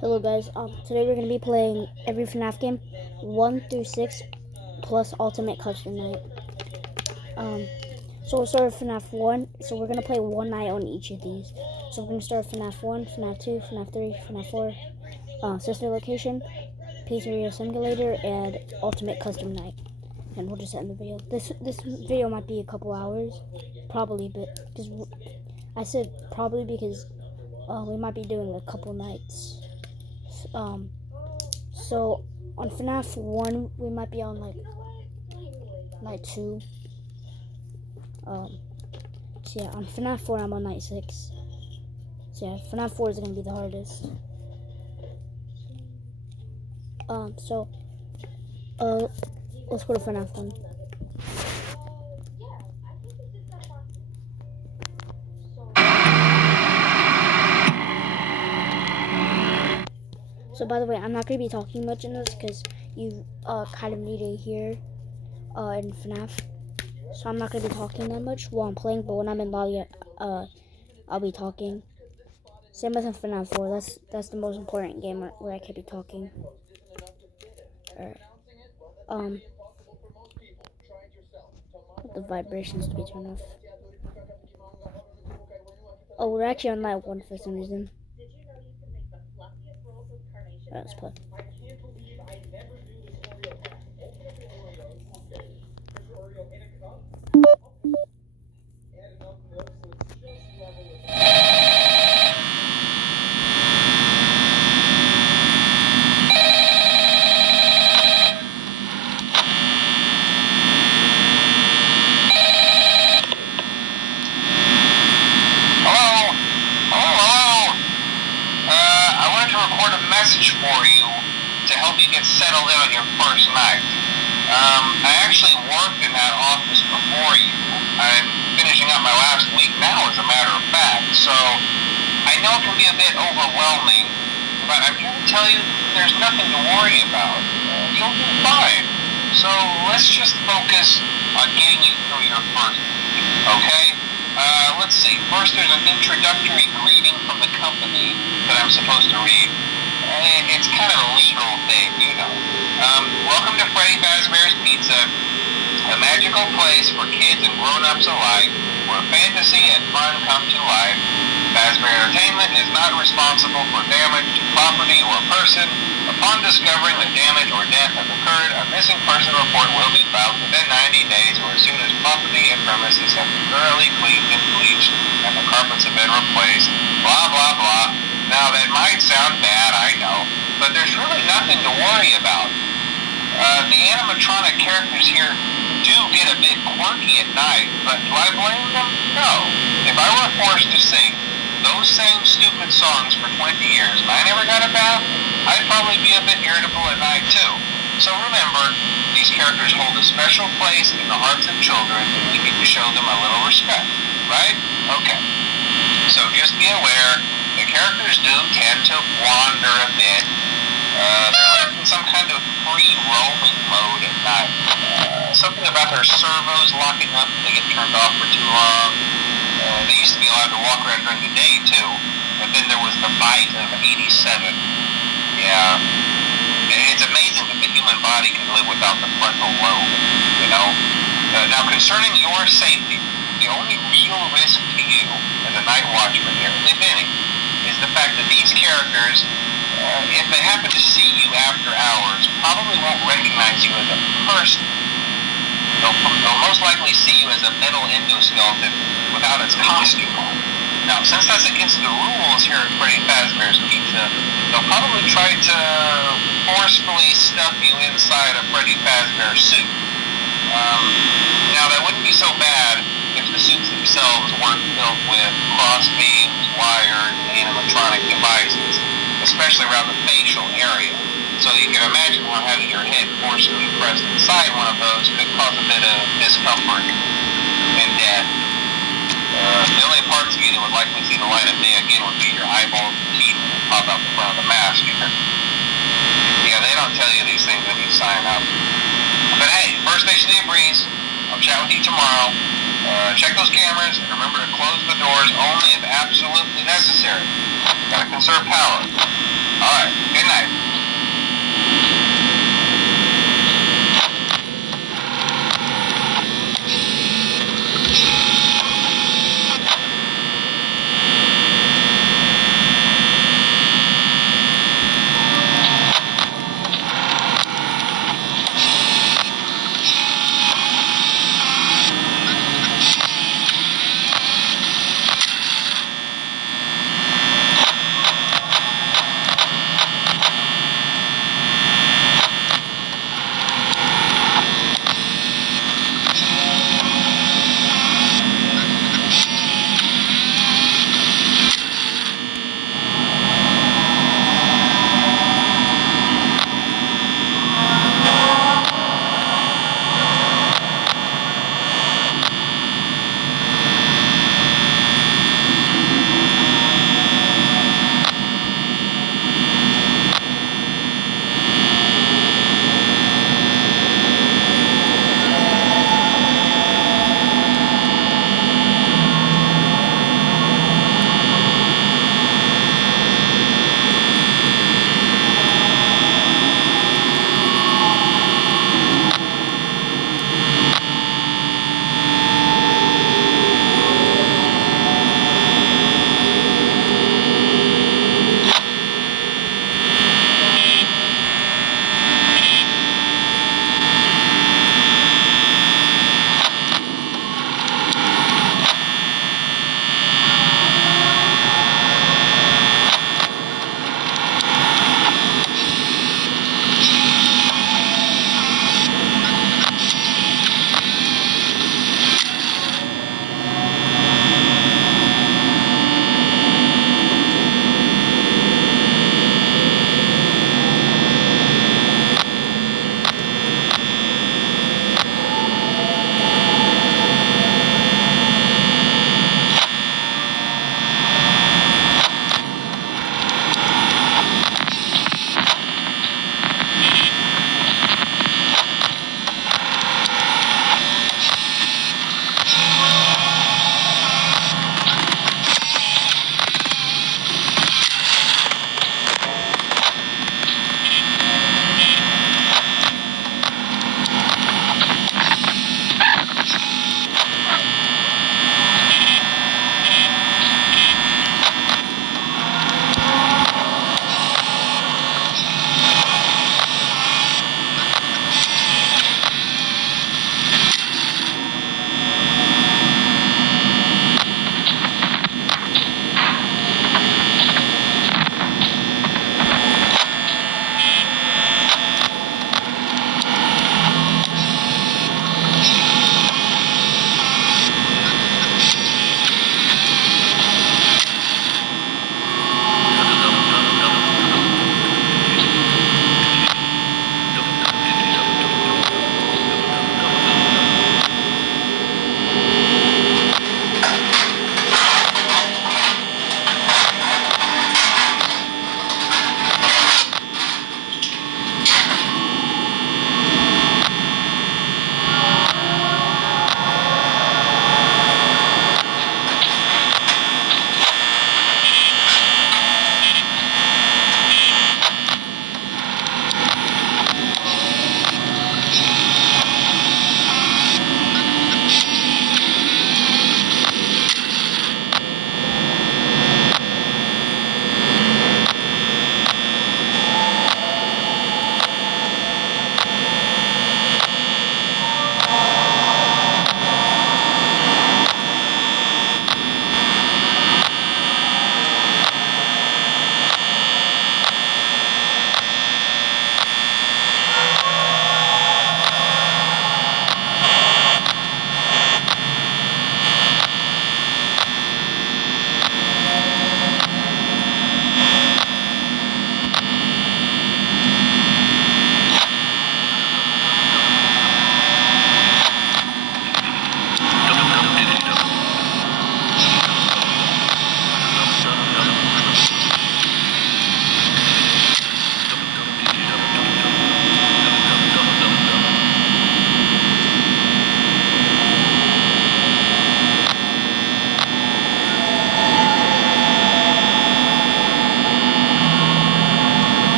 Hello guys, today we're going to be playing every FNAF game, 1 through 6, plus Ultimate Custom Night. So we'll start with FNAF 1, so we're going to play one night on each of these. So we're going to start with FNAF 1, FNAF 2, FNAF 3, FNAF 4, Sister Location, Pizzeria Simulator, and Ultimate Custom Night. And we'll just end the video. This video might be a couple hours, probably, but because I said probably because we might be doing a couple nights. So on FNAF 1, we might be on like night 2. So yeah, on FNAF 4, I'm on night 6. So yeah, FNAF 4 is gonna be the hardest. Let's go to FNAF 1. So by the way, I'm not gonna be talking much in this because you kind of need to hear in FNAF. So I'm not gonna be talking that much while I'm playing, but when I'm in lobby, I'll be talking. Same as in FNAF 4. That's the most important game where I can be talking. Alright. The vibrations to be turned off. Oh, we're actually on night 1 for some reason. Alright, let's play. Message for you to help you get settled in on your first night. I actually worked in that office before you. I'm finishing up my last week now, as a matter of fact, so I know it can be a bit overwhelming, but I'm here to tell you there's nothing to worry about. You'll be fine. So let's just focus on getting you through your first week, okay? Let's see. First, there's an introductory greeting from the company that I'm supposed to read. It's kind of a legal thing, you know. Welcome to Freddy Fazbear's Pizza, a magical place for kids and grown-ups alike, where fantasy and fun come to life. Fazbear Entertainment is not responsible for damage to property or person. Upon discovering that damage or death has occurred, a missing person report will be filed within 90 days or as soon as property and premises have been thoroughly cleaned and bleached and the carpets have been replaced. Blah, blah, blah. Now, that might sound bad, I know, but there's really nothing to worry about. The animatronic characters here do get a bit quirky at night, but do I blame them? No. If I were forced to sing those same stupid songs for 20 years and I never got a bath, I'd probably be a bit irritable at night too. So remember, these characters hold a special place in the hearts of children and we need to show them a little respect, right? Okay. So just be aware, the characters do tend to wander a bit. They're left in some kind of free roaming mode at night. Something about their servos locking up and they get turned off for too long. They used to be allowed to walk around during the day too, but then there was the bite of 87. Yeah. It's amazing that the human body can live without the frontal lobe, you know? Now concerning your safety, the only real risk to you as a night watchman here, if any, is the fact that these characters, if they happen to see you after hours, probably won't recognize you as a person. They'll most likely see you as a metal endoskeleton without its costume on. Now, since that's against the rules here at Freddy Fazbear's Pizza, they'll probably try to forcefully stuff you inside a Freddy Fazbear suit. Now, that wouldn't be so bad if the suits themselves weren't filled with cross beams, wired, animatronic devices, especially around the facial area. So you can imagine how having your head forcibly pressed inside one of those could cause a bit of discomfort and death. The only parts of you that would likely see the light of day again would be your eyeballs and teeth that pop out the front of the mask. Yeah, they don't tell you these things when you sign up. But hey, first station of the breeze. I'll chat with you tomorrow. Check those cameras and remember to close the doors only if absolutely necessary. Gotta conserve power. Alright, good night.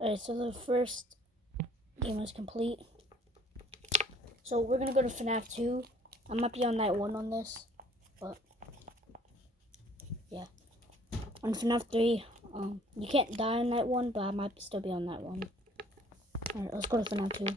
Alright, so the first game is complete. So we're gonna go to FNAF 2. I might be on night 1 on this, but yeah. On FNAF 3, you can't die on night 1, but I might still be on night 1. Alright, let's go to FNAF 2.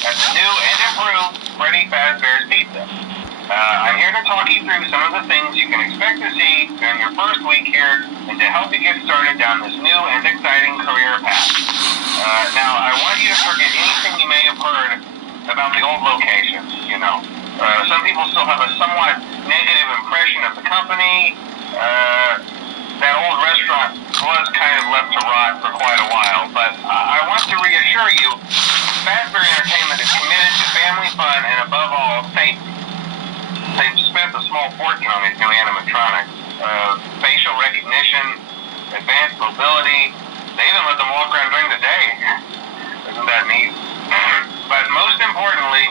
At the new and improved Freddy Fazbear's Pizza. I'm here to talk you through some of the things you can expect to see during your first week here and to help you get started down this new and exciting career path. Now, I want you to forget anything you may have heard about the old location, you know. Some people still have a somewhat negative impression of the company. That old restaurant was kind of left to rot for quite a while, but I want to reassure you, Fazbear Entertainment is committed to family fun and above all, safety. They've spent a small fortune on these new animatronics. Facial recognition, advanced mobility, they even let them walk around during the day. Isn't that neat? But most importantly,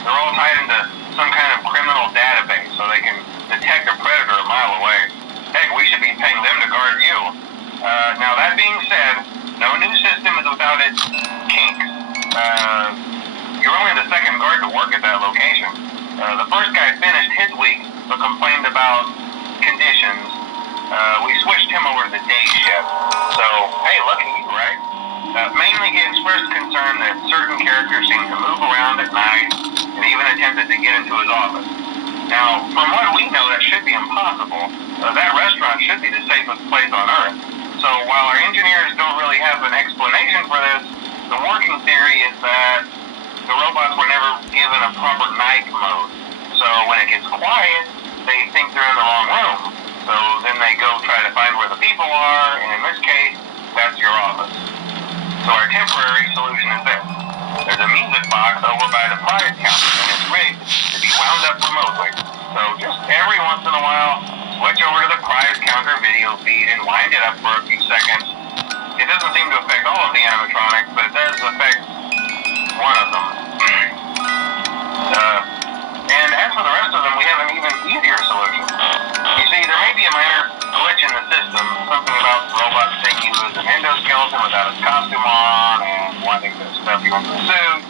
they're all tied into some kind of criminal database so they can detect a predator a mile away. Heck, we should be paying them to guard you. Now that being said, no new system is without its kinks. You're only the second guard to work at that location. The first guy finished his week but complained about conditions. We switched him over to the day shift. So, hey, lucky you, right? Mainly he expressed concern that certain characters seemed to move around at night and even attempted to get into his office. Now, from what we know, that should be impossible. That restaurant should be the safest place on Earth. So while our engineers don't really have an explanation for this, the working theory is that the robots were never given a proper night mode. So when it gets quiet, they think they're in the wrong room. So then they go try to find where the people are, and in this case, that's your office. So our temporary solution is this. There's a music box over by the prize counter, and it's rigged to be wound up remotely. So just every once in a while, switch over to the prize counter video feed and wind it up for a few seconds. It doesn't seem to affect all of the animatronics, but it does affect one of them. And as for the rest of them, we have an even easier solution. You see, there may be a minor glitch in the system, something about the robot saying he was an endoskeleton without his costume on and wanting to stuff you in the suit.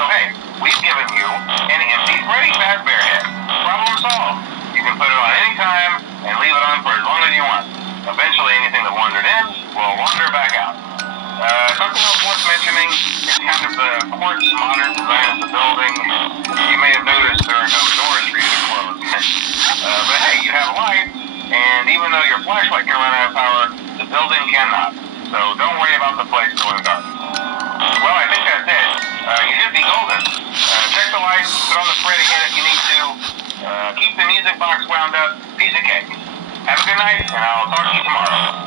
So hey, we've given you an empty Freddy Fazbear head. Problem solved. You can put it on any time and leave it on for as long as you want. Eventually anything that wandered in will wander back out. Something else worth mentioning is kind of the quartz modern design of the building. You may have noticed there are no doors for you to close. But hey, you have light, and even though your flashlight can run out of power, the building cannot. So don't worry about the place going dark. Well, I think that's it. You should be golden. Check the lights, put on the Freddy head if you need to. Keep the music box wound up. Piece of cake. Have a good night, and I'll talk to you tomorrow.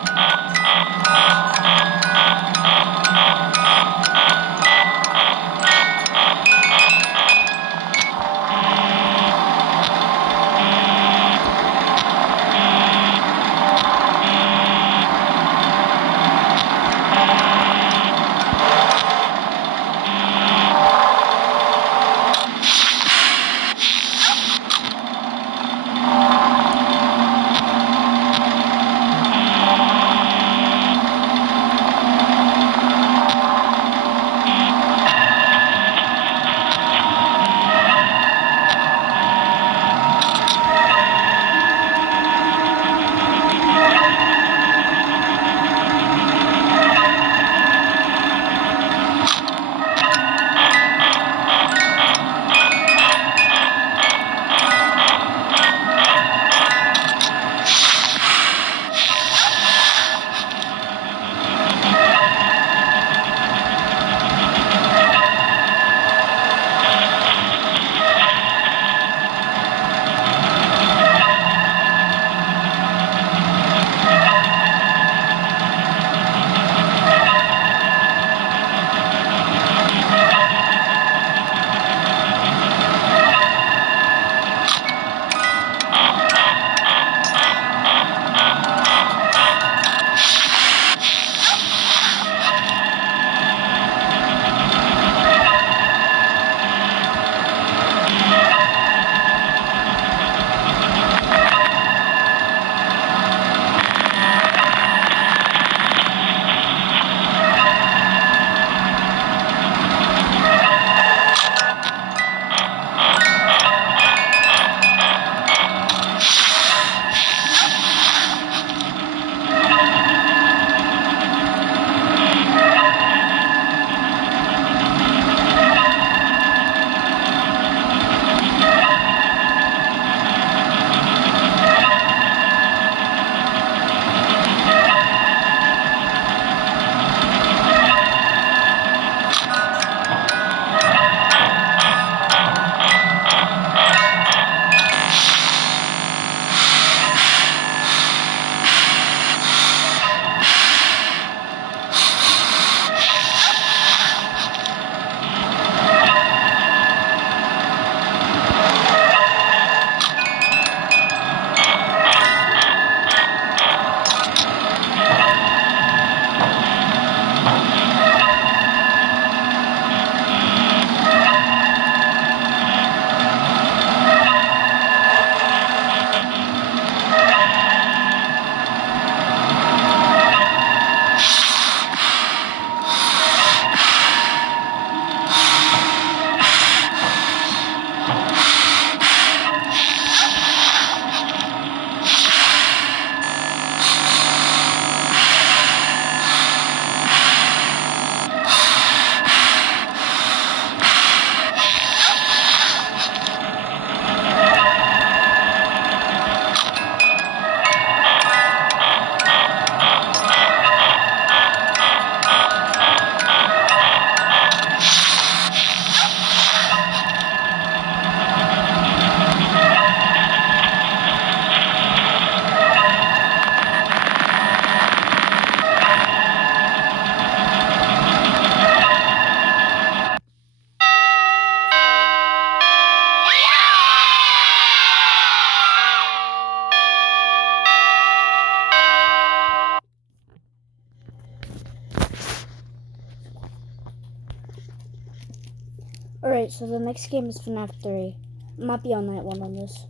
Alright, so the next game is FNAF 3. Might be on night 1 on this.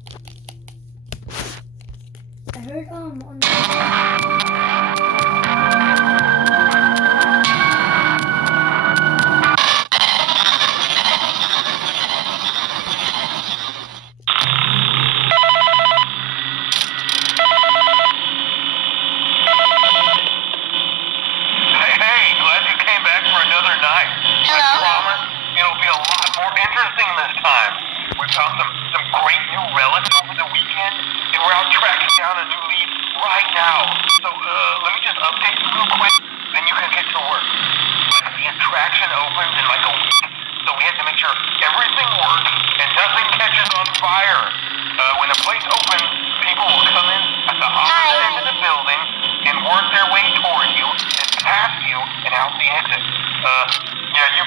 I heard,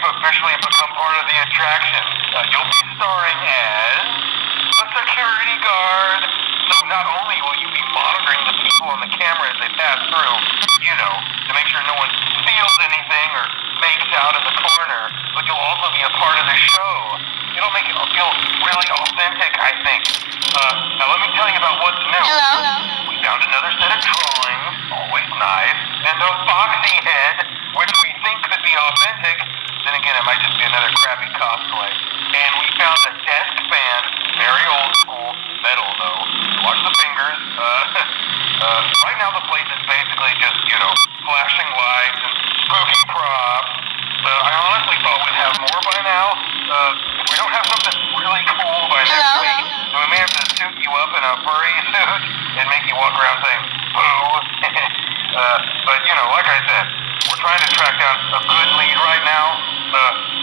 Officially become part of the attraction. You'll be starring as a security guard. So not only will you be monitoring the people on the camera as they pass through, to make sure no one steals anything or makes out in the corner, but you'll also be a part of the show. It'll make it feel really authentic, I think. Now let me tell you about what's new. Hello? We found another set of drawings, always nice, and a foxy head, which we think could be authentic. Then again, it might just be another crappy cosplay. And we found a desk fan, very old school, metal though. Watch the fingers. Right now the place is basically just, flashing lights and spooky props. I honestly thought we'd have more by now. If we don't have something really cool by next week, then we may have to suit you up in a furry suit and make you walk around saying, boo. But, like I said, we're trying to track down a good lead right now.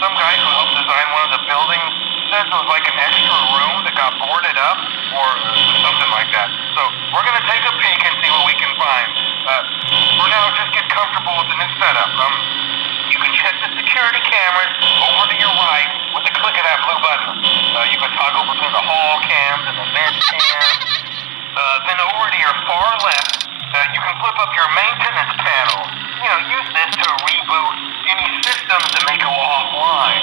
Some guy who helped design one of the buildings said it was like an extra room that got boarded up or something like that. So we're going to take a peek and see what we can find. For now, just get comfortable with the new setup. You can check the security cameras over to your right with the click of that blue button. You can toggle between the hall cams and the vent cams. Then over to your far left, you can flip up your maintenance panel. Use this to reboot any systems that may go offline.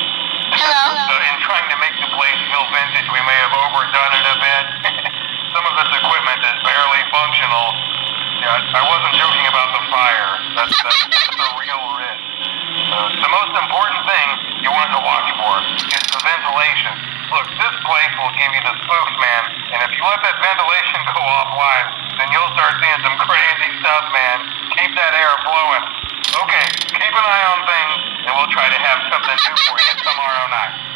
In trying to make the place feel vintage, we may have overdone it a bit. Some of this equipment is barely functional. I wasn't joking about the fire. That's a real risk. The most important thing you want to watch for is the ventilation. Look, this place will give you the spooks, man. And if you let that ventilation go offline, then you'll start seeing some crazy stuff, man. Keep that air flowing. Okay, keep an eye on things, and we'll try to have something new for you tomorrow night.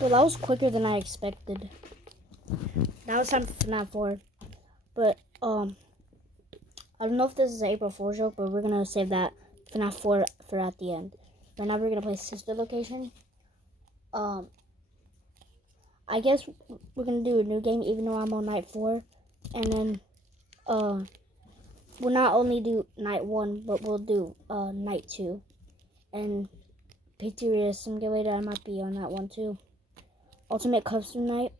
Well, that was quicker than I expected. Now it's time for FNAF 4. But, I don't know if this is an April Fool's joke, but we're going to save that FNAF 4 for at the end. Right now we're going to play Sister Location. I guess we're going to do a new game even though I'm on night 4. And then, we'll not only do night 1, but we'll do, night 2. And Pizzeria Simulator, I might be on that one too. Ultimate Custom Night.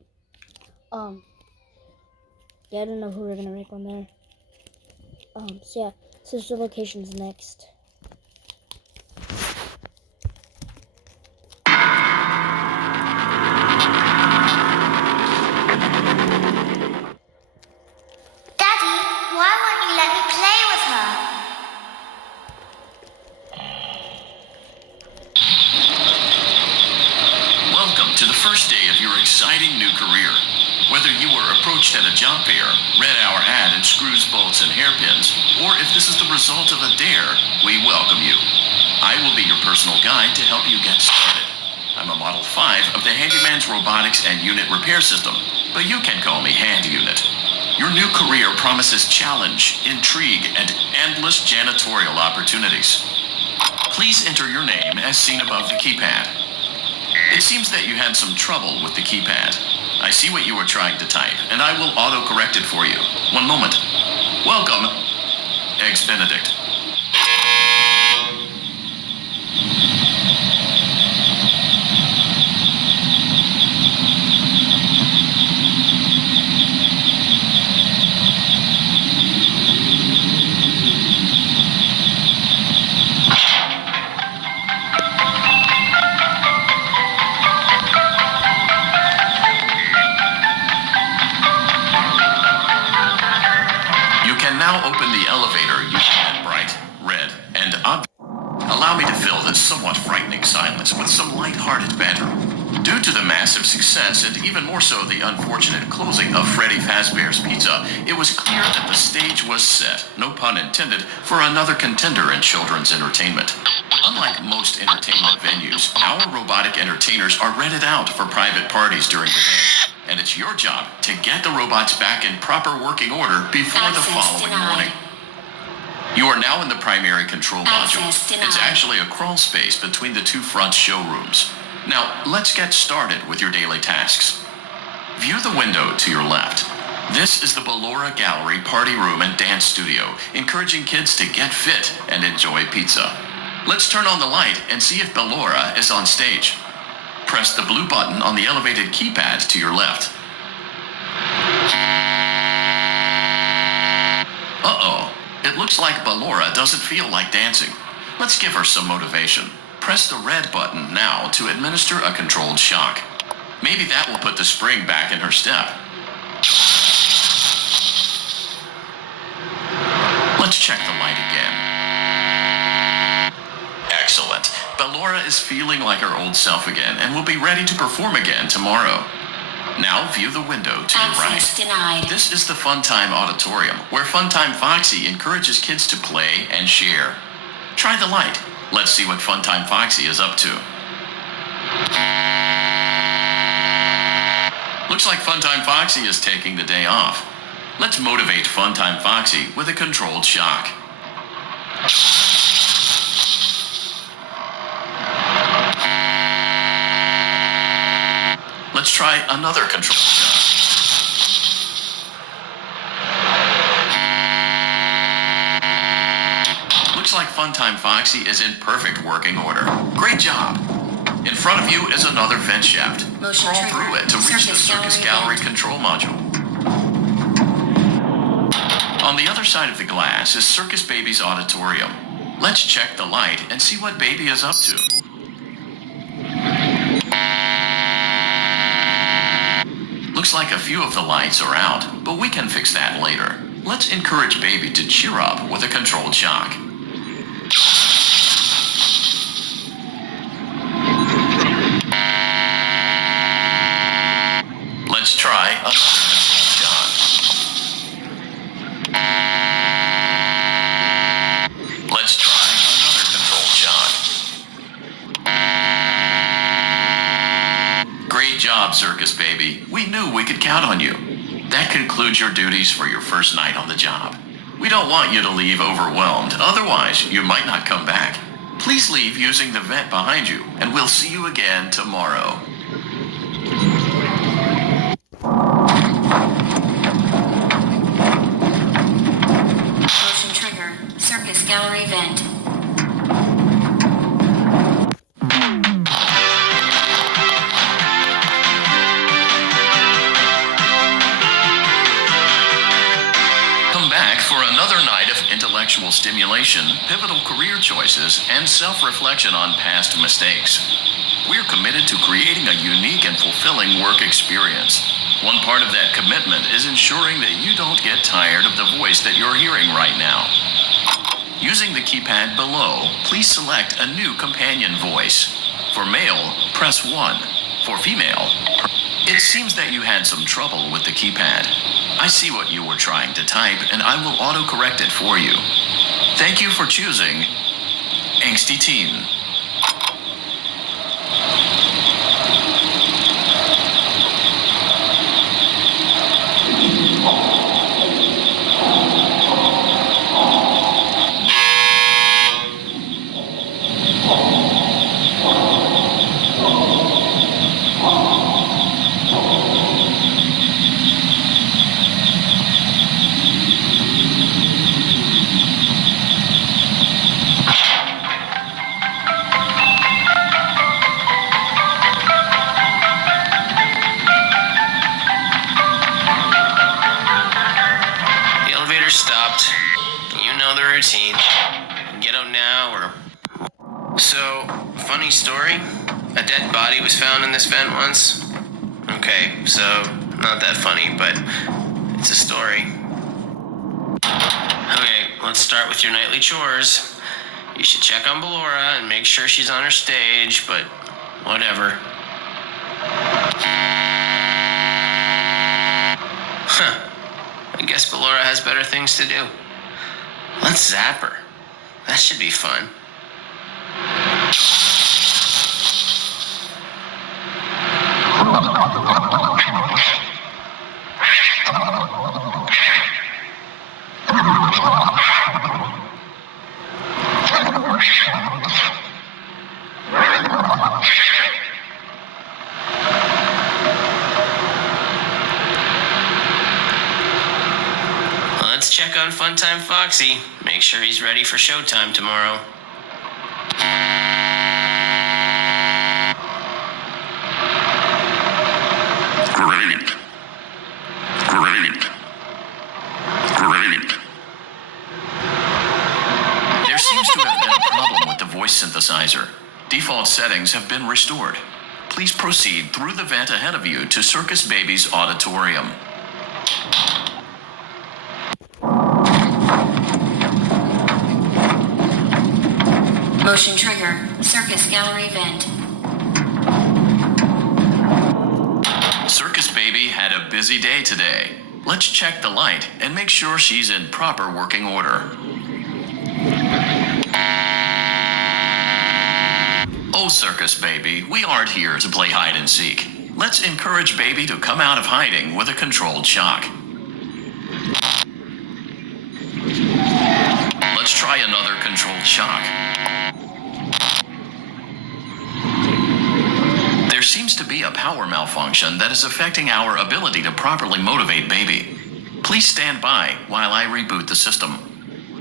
Yeah, I don't know who we're gonna rank on there. So yeah, sister location's next. Daddy, why won't you let me play with her? Welcome to the first day of your exciting new career. Whether you were approached at a job fair, read our ad in screws, bolts, and hairpins, or if this is the result of a dare, we welcome you. I will be your personal guide to help you get started. I'm a Model 5 of the Handyman's Robotics and Unit Repair System, but you can call me Hand Unit. Your new career promises challenge, intrigue, and endless janitorial opportunities. Please enter your name as seen above the keypad. It seems that you had some trouble with the keypad. I see what you were trying to type, and I will auto-correct it for you. One moment. Welcome, Eggs Benedict. You can now open the elevator using that bright, red, and Allow me to fill this somewhat frightening silence with some light-hearted banter. Due to the massive success, and even more so the unfortunate closing of Freddy Fazbear's Pizza, it was clear that the stage was set, no pun intended, for another contender in children's entertainment. Unlike most entertainment venues, our robotic entertainers are rented out for private parties during the day. And it's your job to get the robots back in proper working order before the following morning. You are now in the primary control module. It's actually a crawl space between the two front showrooms. Now, let's get started with your daily tasks. View the window to your left. This is the Ballora Gallery Party Room and Dance Studio, encouraging kids to get fit and enjoy pizza. Let's turn on the light and see if Ballora is on stage. Press the blue button on the elevated keypad to your left. Uh-oh. It looks like Ballora doesn't feel like dancing. Let's give her some motivation. Press the red button now to administer a controlled shock. Maybe that will put the spring back in her step. Let's check the light again. Excellent. Ballora is feeling like her old self again and will be ready to perform again tomorrow. Now view the window to your right. Denied. This is the Funtime Auditorium, where Funtime Foxy encourages kids to play and share. Try the light. Let's see what Funtime Foxy is up to. Looks like Funtime Foxy is taking the day off. Let's motivate Funtime Foxy with a controlled shock. Let's try another controlled shock. Looks like Funtime Foxy is in perfect working order. Great job. In front of you is another vent shaft. Crawl through it to reach the Circus Gallery control module. On the other side of the glass is Circus Baby's auditorium. Let's check the light and see what Baby is up to. Looks like a few of the lights are out, but we can fix that later. Let's encourage Baby to cheer up with a controlled shock. Let's try another controlled shock. Let's try another controlled shock. Great job, Circus Baby. We knew we could count on you. That concludes your duties for your first night on the job. We don't want you to leave overwhelmed, otherwise you might not come back. Please leave using the vent behind you, and we'll see you again tomorrow. Motion trigger. Circus Gallery vent. intellectual stimulation, pivotal career choices, and self-reflection on past mistakes. We're committed to creating a unique and fulfilling work experience. One part of that commitment is ensuring that you don't get tired of the voice that you're hearing right now. Using the keypad below, please select a new companion voice. For male, press 1. For female, it seems that you had some trouble with the keypad. I see what you were trying to type, and I will auto-correct it for you. Thank you for choosing Angsty Teen. Stopped. You know the routine. Get out now or... So, funny story. A dead body was found in this vent once. Okay, so, not that funny, but it's a story. Okay, let's start with your nightly chores. You should check on Ballora and make sure she's on her stage, but whatever. Huh. I guess Ballora has better things to do. Let's zap her. That should be fun. Let's check on Funtime Foxy. Make sure he's ready for showtime tomorrow. Great. There seems to have been a problem with the voice synthesizer. Default settings have been restored. Please proceed through the vent ahead of you to Circus Baby's auditorium. Motion trigger, Circus Gallery vent. Circus Baby had a busy day today. Let's check the light and make sure she's in proper working order. Oh, Circus Baby, we aren't here to play hide and seek. Let's encourage Baby to come out of hiding with a controlled shock. Let's try another controlled shock. There seems to be a power malfunction that is affecting our ability to properly motivate Baby. Please stand by while I reboot the system.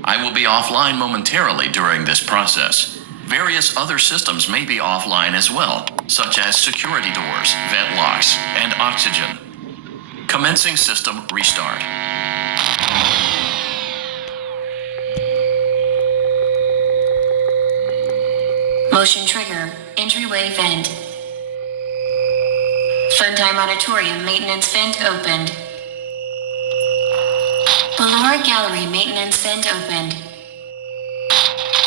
I will be offline momentarily during this process. Various other systems may be offline as well, such as security doors, vent locks, and oxygen. Commencing system restart. Motion trigger, entryway vent. Funtime Auditorium maintenance vent opened. Ballora Gallery maintenance vent opened.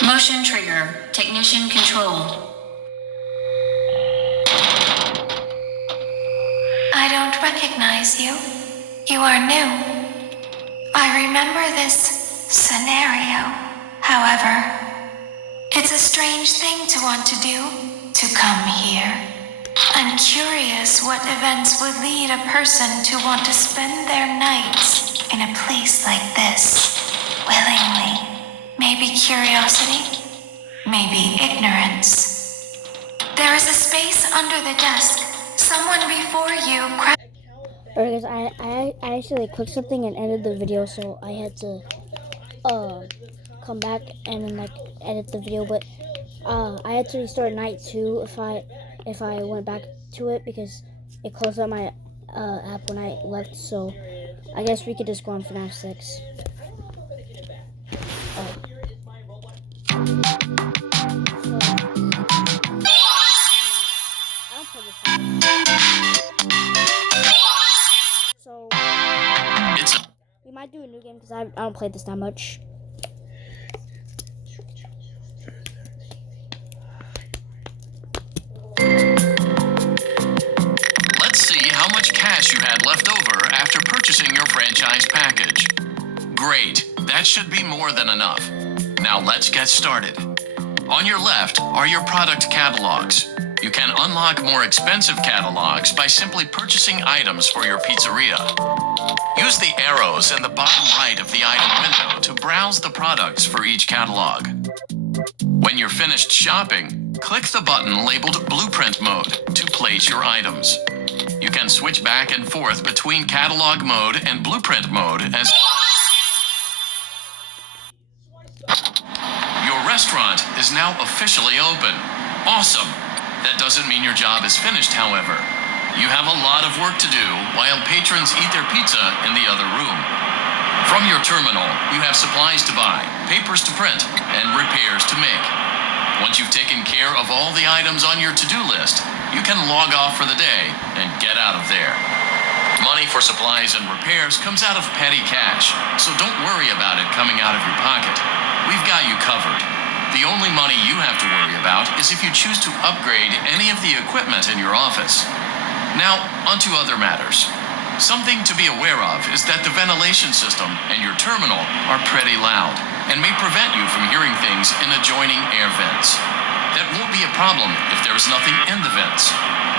Motion trigger, technician controlled. I don't recognize you. You are new. I remember this scenario. However, it's a strange thing to want to do, to come here. I'm curious what events would lead a person to want to spend their nights in a place like this, willingly. Maybe curiosity, maybe ignorance. There is a space under the desk. Someone before you Alright guys, I actually clicked something and ended the video, so I had to come back and then edit the video, but I had to restart night 2 if I went back to it because it closed out my app when I left, so I guess we could just go on FNAF 6. I do a new game because I don't play this that much. Let's see how much cash you had left over after purchasing your franchise package. Great, that should be more than enough. Now let's get started. On your left are your product catalogs. You can unlock more expensive catalogs by simply purchasing items for your pizzeria. Use the arrows in the bottom right of the item window to browse the products for each catalog. When you're finished shopping, click the button labeled Blueprint Mode to place your items. You can switch back and forth between Catalog Mode and Blueprint Mode as your restaurant is now officially open. Awesome! That doesn't mean your job is finished, however. You have a lot of work to do while patrons eat their pizza in the other room. From your terminal, you have supplies to buy, papers to print, and repairs to make. Once you've taken care of all the items on your to-do list, you can log off for the day and get out of there. Money for supplies and repairs comes out of petty cash, so don't worry about it coming out of your pocket. We've got you covered. The only money you have to worry about is if you choose to upgrade any of the equipment in your office. Now, onto other matters. Something to be aware of is that the ventilation system and your terminal are pretty loud and may prevent you from hearing things in adjoining air vents. That won't be a problem if there is nothing in the vents.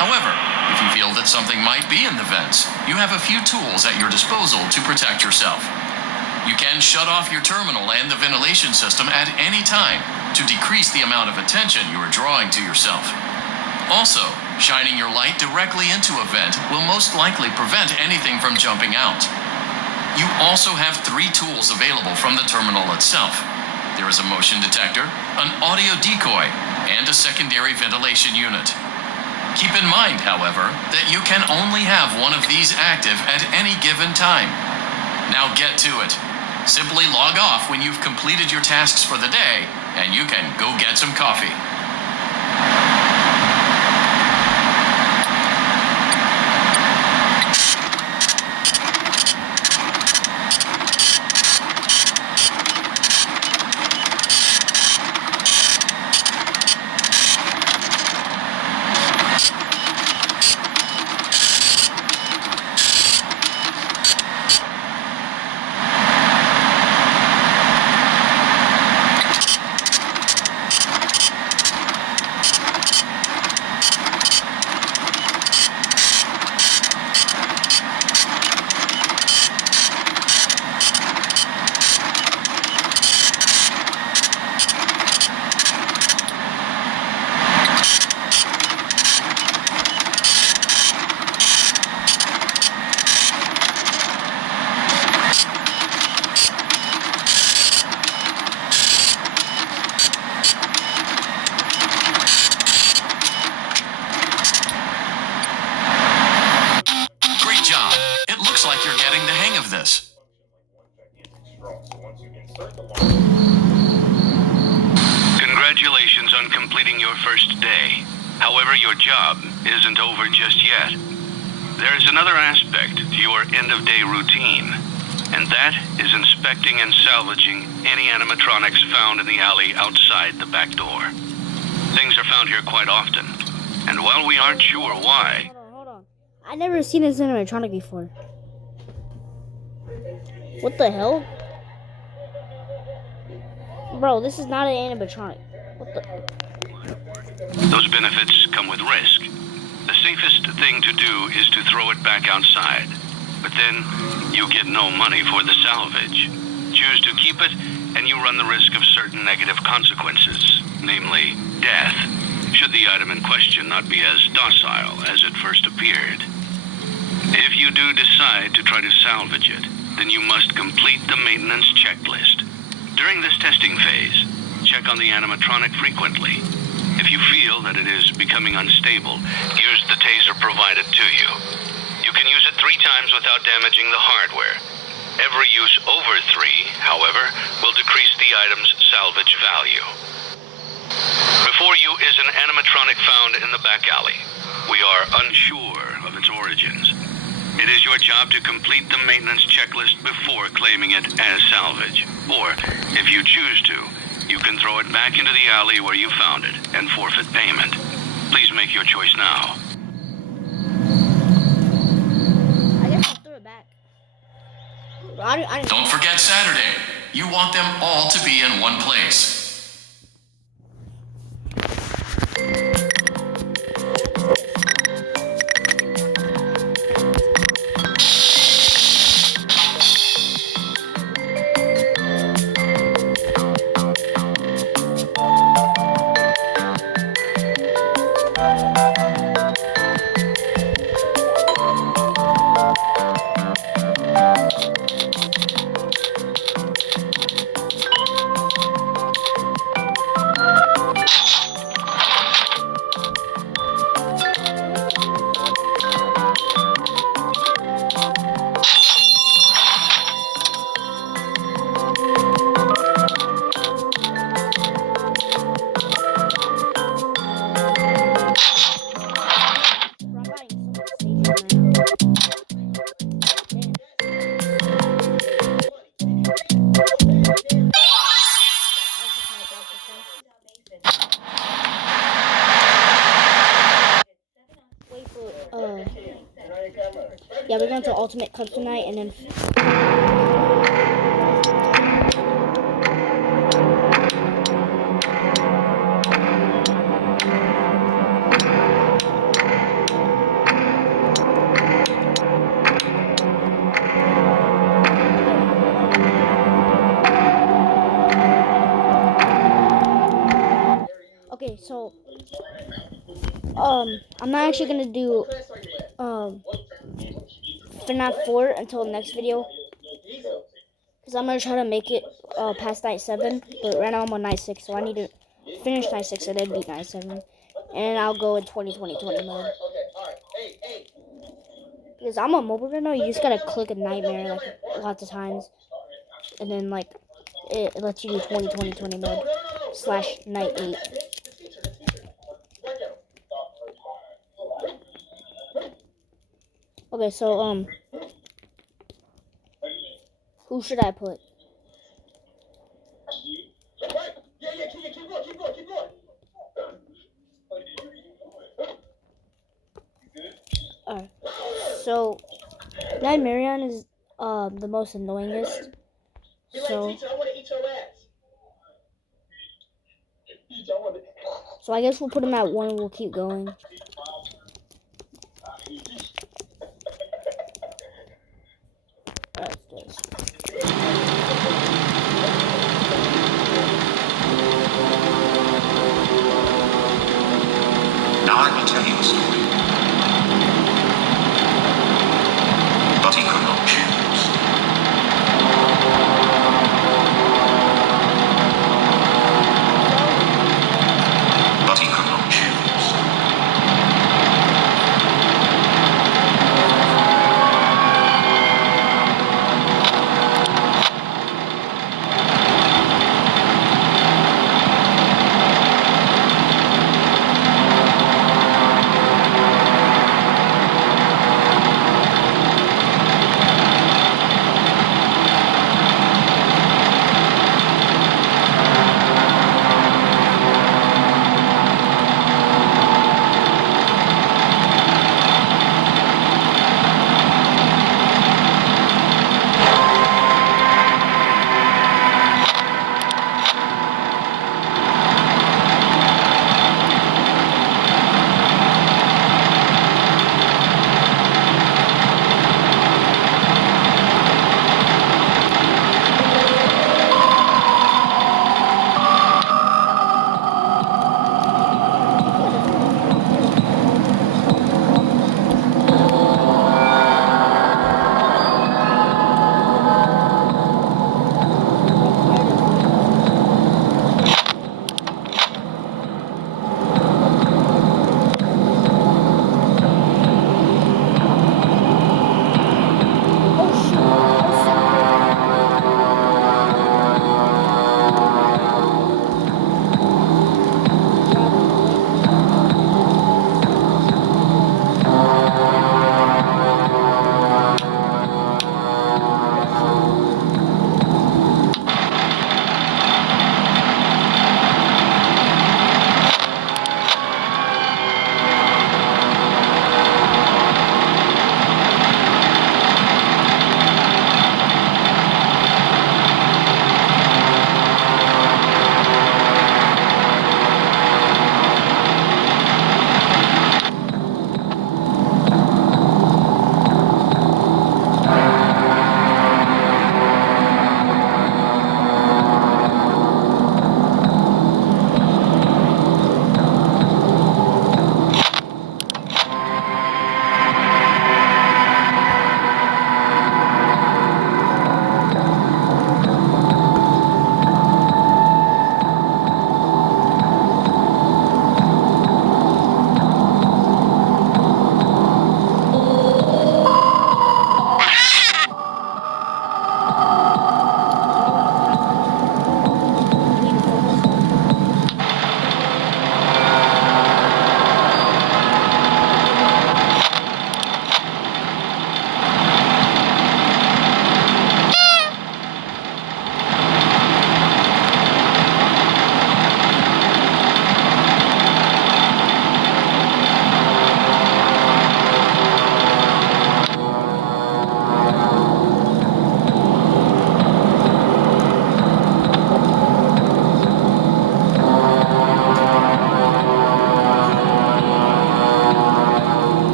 However, if you feel that something might be in the vents, you have a few tools at your disposal to protect yourself. You can shut off your terminal and the ventilation system at any time to decrease the amount of attention you are drawing to yourself. Also, shining your light directly into a vent will most likely prevent anything from jumping out. You also have 3 tools available from the terminal itself. There is a motion detector, an audio decoy, and a secondary ventilation unit. Keep in mind, however, that you can only have one of these active at any given time. Now get to it. Simply log off when you've completed your tasks for the day, and you can go get some coffee. This. Congratulations on completing your first day. However, your job isn't over just yet. There's another aspect to your end-of-day routine, and that is inspecting and salvaging any animatronics found in the alley outside the back door. Things are found here quite often, and while we aren't sure why... Hold on. I never seen this animatronic before. What the hell? Bro, this is not an animatronic. What the... Those benefits come with risk. The safest thing to do is to throw it back outside. But then, you get no money for the salvage. Choose to keep it, and you run the risk of certain negative consequences, namely death, should the item in question not be as docile as it first appeared. If you do decide to try to salvage it, then you must complete the maintenance checklist. During this testing phase, check on the animatronic frequently. If you feel that it is becoming unstable, use the taser provided to you. You can use it 3 times without damaging the hardware. Every use over 3, however, will decrease the item's salvage value. Before you is an animatronic found in the back alley. We are unsure of its origins. It is your job to complete the maintenance checklist before claiming it as salvage. Or, if you choose to, you can throw it back into the alley where you found it and forfeit payment. Please make your choice now. I guess I'll throw it back. Don't forget Saturday. You want them all to be in one place. Yeah, we're going to Ultimate Cup tonight, and then okay, so I'm not actually gonna do FNAF 4 until next video, because I'm gonna try to make it past night 7. But right now I'm on night 6, so I need to finish night 6 and then beat night 7, and I'll go in 2020 mode. Because I'm on mobile right now, you just gotta click a nightmare like lots of times, and then like it lets you do 2020 mode / night 8. Okay, so who should I put? Alright, so Marion is the most annoyingest. So I guess we'll put him at 1 and we'll keep going. Alright, let's do this. Now I will tell you a story. But he could not choose. But he could not choose.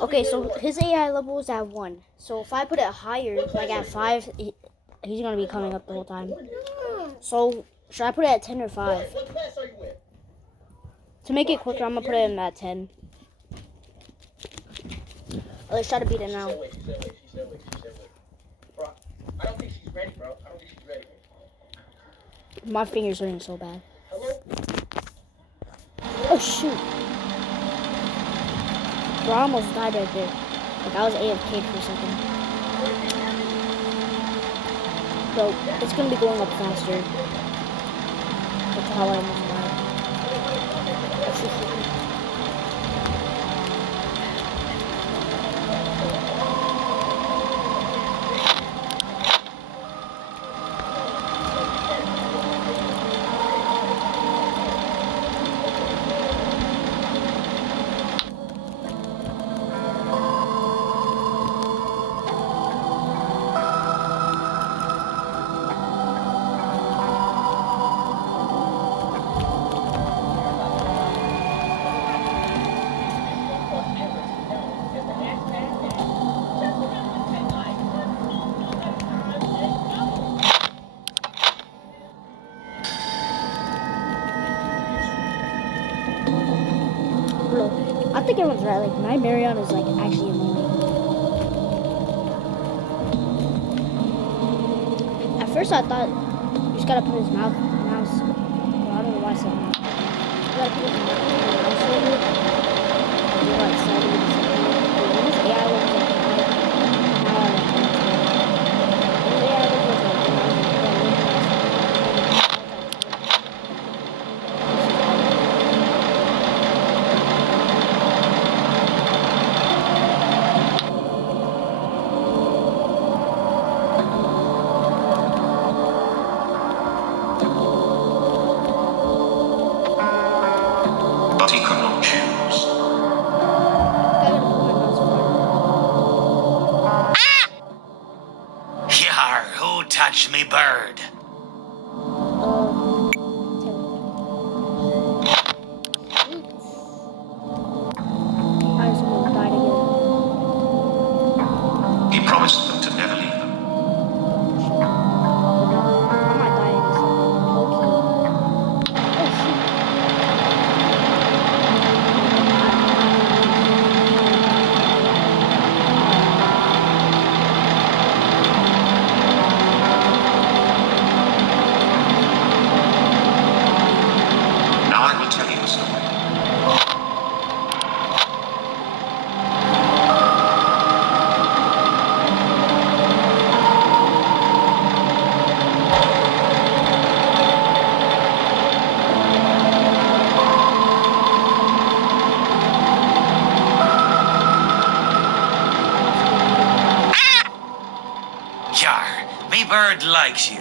Okay, so his AI level is at 1. So if I put it higher, like at 5, he's gonna be coming up the whole time. So should I put it at 10 or 5? To make it quicker, I'm gonna put it at 10. Let's try to beat it now. I don't think she's ready, bro. I don't think she's ready. My finger's hurting so bad. Oh shoot. Bro, I almost died right there. Like I was AFK for a second. Bro, it's gonna be going up faster. That's how I almost died. Oh, shoot, shoot, shoot. Bro, I think everyone's right. Like, my Marion is like actually annoying. At first, I thought you just gotta put his mouse. Well, I don't know why I said that. You gotta put his mouse over it. And you're like 70%. But when his AI was like 5, now I like it. When his AI was like 1, I was like, bro, what is that? But he could not choose. I gotta put my mouse forward. Yar, who touched me bird? I just almost died again. He promised them to never leave them. I might die in a second. Okay. Oh shoot. Now I will tell you a story. Yar, me bird likes you,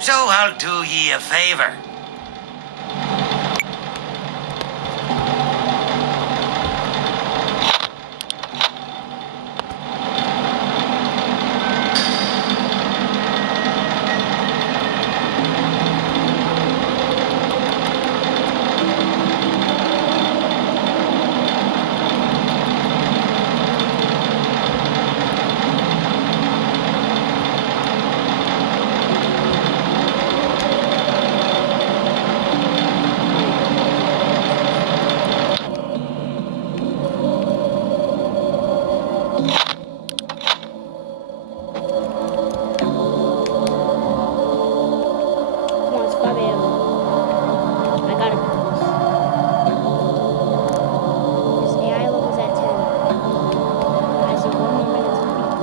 so I'll do ye a favor. Come on, it's 5 a.m. I gotta beat this. His AI level's at 10. I see 1 more minute to beat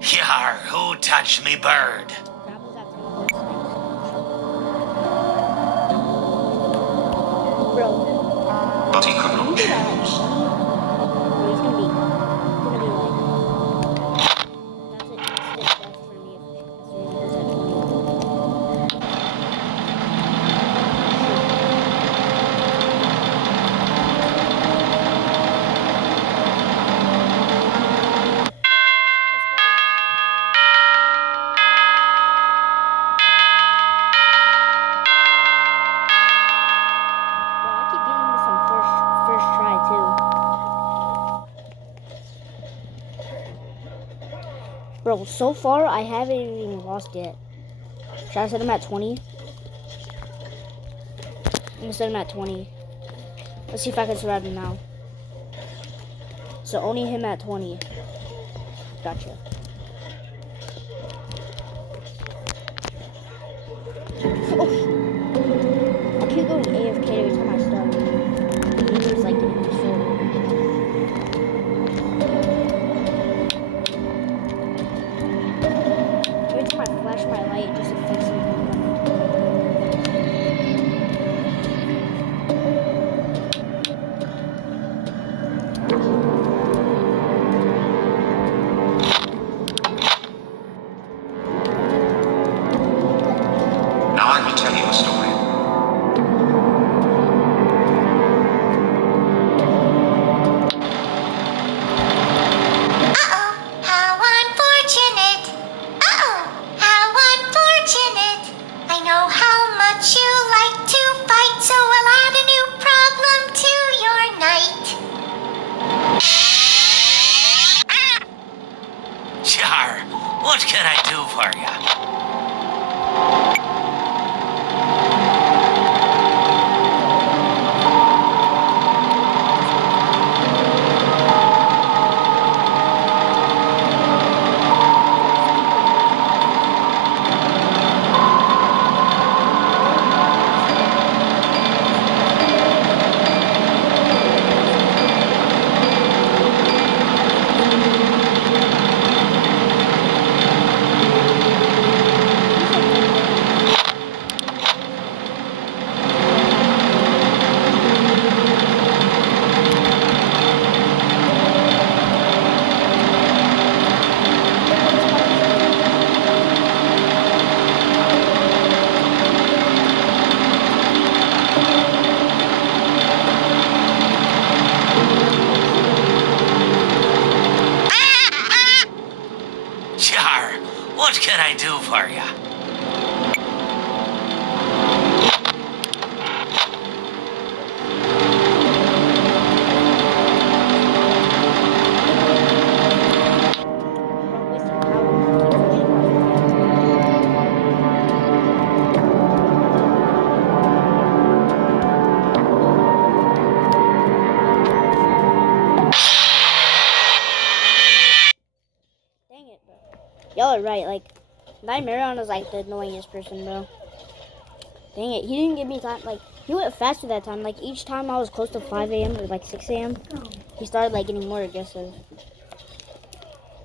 this. Yar, who touched me bird? Grapple's at 10 points. Bro, But he could can you not do that like choose. 20? Bro, he's gonna be like, that's it. It's just death for me if as soon as he goes at 20. Let's go. Bro, so far I haven't even lost yet. Should I set him at 20? I'm gonna set him at 20. Let's see if I can survive him now. So only him at 20. Gotcha. Oh, I keep going AFK every time I start. He keeps like getting me forward. Every time I flash my light, it just affects me. Now I will tell you a story. How unfortunate. How unfortunate. I know how much you like to fight, so I'll add a new problem to your night. Sure. What can I do for you? Sure. What can I do for you? Dang it, bro. Y'all are right, like, Nightmarion is like the annoyingest person, bro. Dang it, he didn't give me time, like, he went faster that time. Like, each time I was close to 5 a.m. or like 6 a.m., he started like getting more aggressive.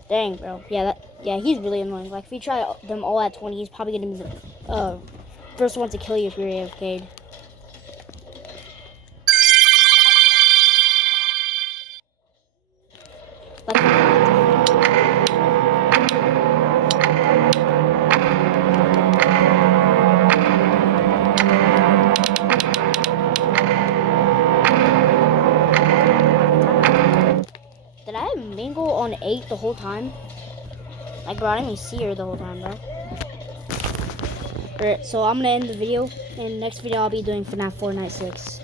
Dang, bro. Yeah, he's really annoying. Like, if you try them all at 20, he's probably gonna be the first one to kill you if you're AFK'd. Like, did I have Mingle on 8 the whole time? Like, bro, I didn't even see her the whole time, bro. Alright, so I'm gonna end the video. In the next video, I'll be doing FNAF 4 Night 6.